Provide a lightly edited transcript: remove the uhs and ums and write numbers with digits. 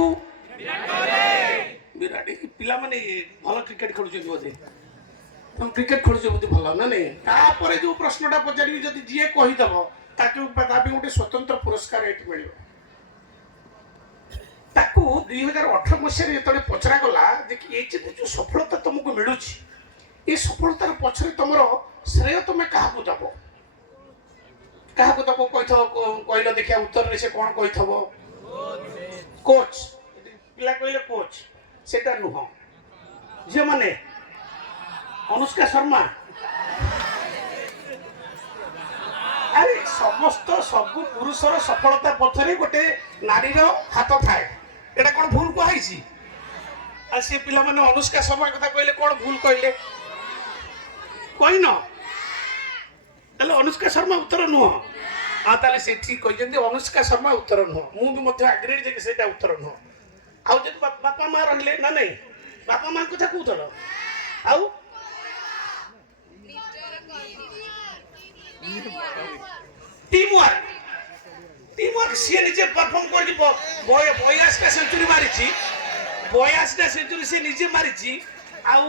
तुमको विराट पिला माने भल क्रिकेट खेलुछन बोधे तुम क्रिकेट खेलुछ बोधे भल ना नहीं तापर जो प्रश्नटा पचारि जदि जी कही दब ताके तापे गोटे स्वतंत्र पुरस्कार एटी मिलियो ताकू 2018 मसीह जो पचरा गला जे कि ये जो सफलता तुमको मिलू ये सफलतार पछरे तुमर श्रेय तुम क्या दब क्या दब कहल देखिया उत्तर से कौन कहीथब कोच पिला कहले कोच सेटा नुह जे माने अनुष्का शर्मा अरे समस्त सब पुरुषर सफलता पछरे गोटे नारी हाथ थाए एटा कौन भूल कही सी पिला माने अनुष्का शर्मा कथा कहले कौन भूल कहले कहीन ताले अनुष्का शर्मा उत्तर नुह ताले से ठीक कहते अनुष्का शर्मा उत्तर नुह मुझे आग्रे जे सेटा उत्तर नुह आउ जब बापा माँ रहिले ना नहीं बापा माँ कथा कहूल आउ टीम वर्क सी निजे परफॉर्म कर 82टा सेंचुरी मारी 82टा सेंचुरी से निजे मारी आउ